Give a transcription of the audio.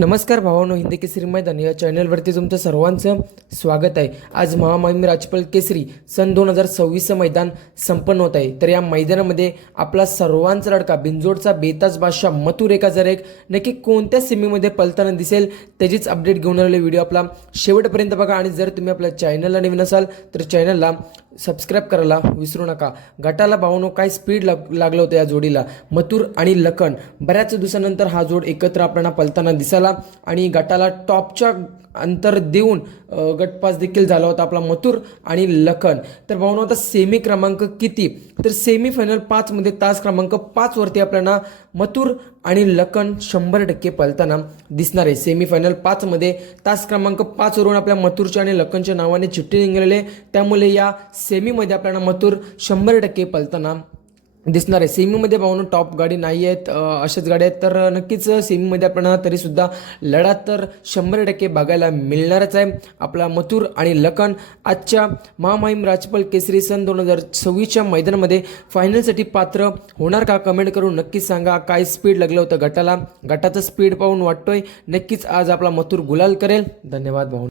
नमस्कार भावांनो, हिंदी केसरी मैदान या चॅनलवरती तुमचं सर्वांचं स्वागत आहे। आज महामहिम राजपल केसरी सन 2026 मैदान संपन्न होत आहे। तर या मैदानामध्ये आपला सर्वांचा लडका बिंजोडचा बेताज बादशाह मथुर 1001 नक्की कोणत्या सेमीमध्ये पलताना दिसेल त्याचीच अपडेट घेऊन आलेले व्हिडिओ आपला शेवटपर्यंत बघा। आणि जर तुम्ही आपल्या चॅनलला नवीन असाल तर चॅनलला सबस्क्राइब करायला विसरू नका। गटाला भावांनो काय स्पीड लागलं होतं या जोडीला, मथुर आणि लखन। बऱ्याच दिवसानंतर हा जोड एकत्र आपल्याला पलताना दिसाला आणि गटाला टॉपच्या अंतर देऊन गटपास देखील झाला होता आपला मथुर आणि लखन। तर भावांनो आता सेमी क्रमांक किती, तर सेमी फायनल 5 मध्ये तास क्रमांक 5 वरती आपल्याला मथुर आणि लखन 100% पलताना दिसणार आहे। सेमी फायनल 5 मध्ये तास क्रमांक 5 वरून आपल्या मथुरच्या आणि लखनच्या नावाने चिठ्ठी निघालेले, त्यामुळे या सेमी मध्ये आपल्याला मथुर 100% पलताना दिसणार आहे। सेमीमध्ये भावांनो टॉप गाडी नाही आहेत, अशाच गाड्या आहेत, तर नक्कीच सेमीमध्ये आपल्याला तरीसुद्धा लढा तर 100% बघायला मिळणारच आहे। आपला मथुर आणि लखन आजच्या महामहिम राजपल केसरी सन 2026च्या मैदानामध्ये फायनलसाठी पात्र होणार का, कमेंट करून नक्कीच सांगा। काय स्पीड लागलं होतं गटाला, गटाचं स्पीड पाहून वाटतोय नक्कीच आज आपला मथुर गुलाल करेल। धन्यवाद भाऊ।